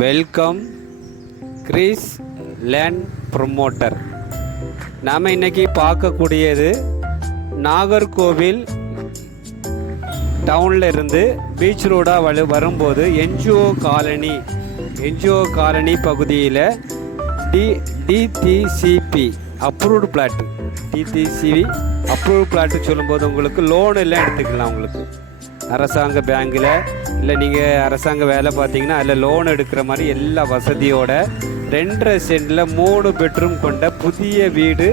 Welcome Greece land promoter. நாம் இன்னைக்கு பார்க்கக்கூடியது நாகர்கோவில் டவுனில் இருந்து பீச் ரோடாக வலு வரும்போது என்ஜிஓ காலனி என்ஜிஓ காலனி பகுதியில் D DTCP approved plot DTCP approved plot சொல்லும்போது உங்களுக்கு லோன் எல்லாம் எடுத்துக்கலாம் உங்களுக்கு. அரசாங்க பேங்கில் இல்லை நீங்கள் அரசாங்க வேலை பார்த்தீங்கன்னா அதில் லோன் எடுக்கிற மாதிரி எல்லா வசதியோட ரெண்டரை சென்டில் மூணு பெட்ரூம் கொண்ட புதிய வீடு.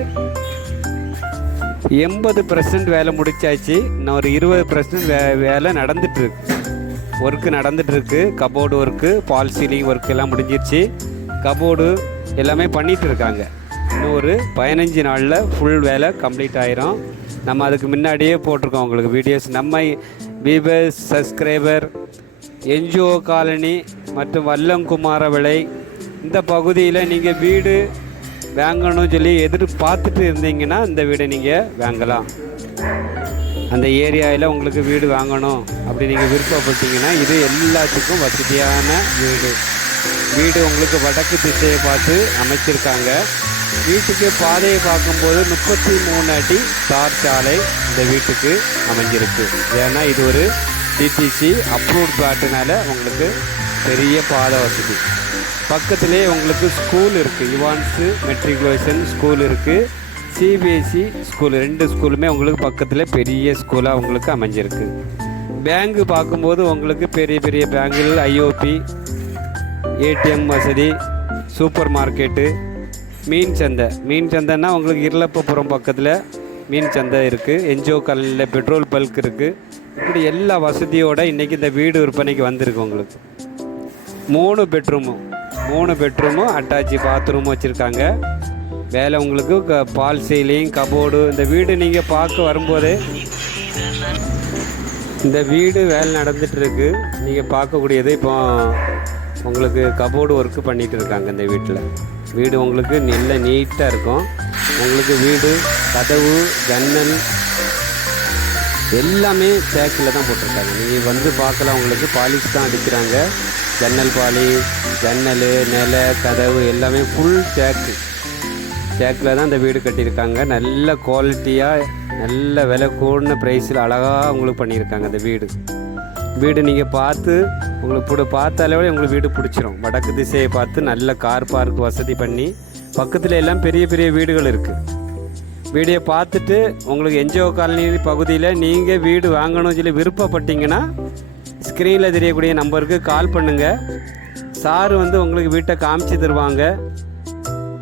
எண்பது பர்சன்ட் வேலை முடிச்சாச்சு. இன்னும் ஒரு இருபது பர்சன்ட் வே வேலை நடந்துட்டுருக்கு ஒர்க்கு நடந்துட்டுருக்கு cupboard work false ceiling work எல்லாம் முடிஞ்சிருச்சு. கபோர்டு எல்லாமே பண்ணிகிட்டு இருக்காங்க. இன்னும் ஒரு பதினஞ்சு நாளில் ஃபுல் வேலை கம்ப்ளீட் ஆயிரும். நம்ம அதுக்கு முன்னாடியே போட்டிருக்கோம் உங்களுக்கு வீடியோஸ் நம்ம விபஸ் சப்ஸ்கிரைபர் என்ஜிஓ காலனி மற்றும் வல்லங்குமார விலை. இந்த பகுதியில் நீங்கள் வீடு வாங்கணும்னு சொல்லி எதிர்பார்த்துட்டு இருந்தீங்கன்னா இந்த வீடை நீங்கள் வாங்கலாம். அந்த ஏரியாவில் உங்களுக்கு வீடு வாங்கணும் அப்படி நீங்கள் விருப்பப்பட்டீங்கன்னா இது எல்லாத்துக்கும் வசதியான வீடு. வீடு உங்களுக்கு வடக்கு திசையை பார்த்து அமைச்சிருக்காங்க. வீட்டுக்கு பாதையை பார்க்கும்போது முப்பத்தி மூணு அடி தார் சாலை இந்த வீட்டுக்கு அமைஞ்சிருக்கு. ஏன்னா இது ஒரு டிடிசி அப்ரூவ்ட் பிளாட்டுனால உங்களுக்கு பெரிய பாதை வசதி. பக்கத்திலே உங்களுக்கு ஸ்கூல் இருக்குது யுவான்ஸு மெட்ரிகுலேஷன் ஸ்கூல் இருக்குது சிபிஎஸ்சி ஸ்கூல் ரெண்டு ஸ்கூலுமே உங்களுக்கு பக்கத்தில் பெரிய ஸ்கூலாக உங்களுக்கு அமைஞ்சிருக்கு. பேங்கு பார்க்கும்போது உங்களுக்கு பெரிய பெரிய பேங்குகள் ஐஓபி ஏடிஎம் வசதி சூப்பர் மார்க்கெட்டு மீன் சந்தை. மீன் சந்தைன்னா உங்களுக்கு இருளப்பபுரம் பக்கத்தில் மீன் சந்தை இருக்குது என்ஜிஓ கல்லில் பெட்ரோல் பல்க் இருக்குது இப்படி எல்லா வசதியோடு இன்றைக்கி இந்த வீடு விற்பனைக்கு வந்திருக்கு உங்களுக்கு. மூணு பெட்ரூமும் மூணு பெட்ரூமும் அட்டாச்சி பாத்ரூமும் வச்சுருக்காங்க. வேலை உங்களுக்கு க- பால் சீலிங் கபோர்டு. இந்த வீடு நீங்கள் பார்க்க வரும்போது இந்த வீடு வேலை நடந்துகிட்ருக்கு நீங்கள் பார்க்கக்கூடியது இப்போ உங்களுக்கு கபோர்டு ஒர்க்கு பண்ணிகிட்டு இருக்காங்க இந்த வீட்டில் வீடு உங்களுக்கு நல்ல நீட்டாக இருக்கும். உங்களுக்கு வீடு கதவு ஜன்னல் எல்லாமே தேக்கில் தான் போட்டிருக்காங்க. நீங்கள் வந்து பார்க்கலாம் உங்களுக்கு பாலிஷ் தான் அடிக்கிறாங்க. ஜன்னல் பாலி ஜன்னல் நில கதவு எல்லாமே ஃபுல் தேக்கு தேக்கில் தான் இந்த வீடு கட்டியிருக்காங்க. நல்ல குவாலிட்டியாக நல்ல விலை கூடின ப்ரைஸில் அழகாக உங்களுக்கு பண்ணியிருக்காங்க அந்த வீடு. வீடு நீங்கள் பார்த்து உங்களுக்கு பிடி பார்த்தாலே உங்களுக்கு வீடு பிடிச்சிரும். வடக்கு திசையை பார்த்து நல்ல கார் பார்க் வசதி பண்ணி பக்கத்தில் எல்லாம் பெரிய பெரிய வீடுகள் இருக்குது வீடியோ பார்த்துட்டு உங்களுக்கு என்ஜிஓ காலனி பகுதியில் நீங்கள் வீடு வாங்கணும்னு சொல்லி விருப்பப்பட்டீங்கன்னா ஸ்க்ரீனில் தெரியக்கூடிய நம்பருக்கு கால் பண்ணுங்கள் சார் வந்து உங்களுக்கு வீட்டை காமிச்சு தருவாங்க.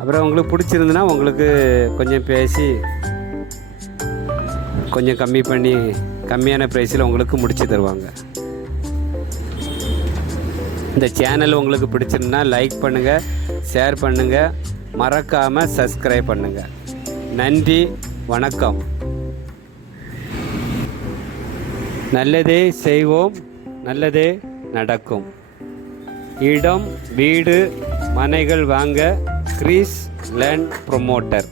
அப்புறம் உங்களுக்கு பிடிச்சிருந்துன்னா உங்களுக்கு கொஞ்சம் பேசி கொஞ்சம் கம்மி பண்ணி கம்மியான ப்ரைஸில் உங்களுக்கு முடிச்சு தருவாங்க. இந்த சேனல் உங்களுக்கு பிடிச்சிருந்தா லைக் பண்ணுங்கள் ஷேர் பண்ணுங்கள் மறக்காமல் சப்ஸ்கிரைப் பண்ணுங்கள் நன்றி வணக்கம். நல்லதே செய்வோம் நல்லதே நடக்கும். இடம் வீடு மனைகள் வாங்க கிரீஸ் லேண்ட் ப்ரொமோட்டர்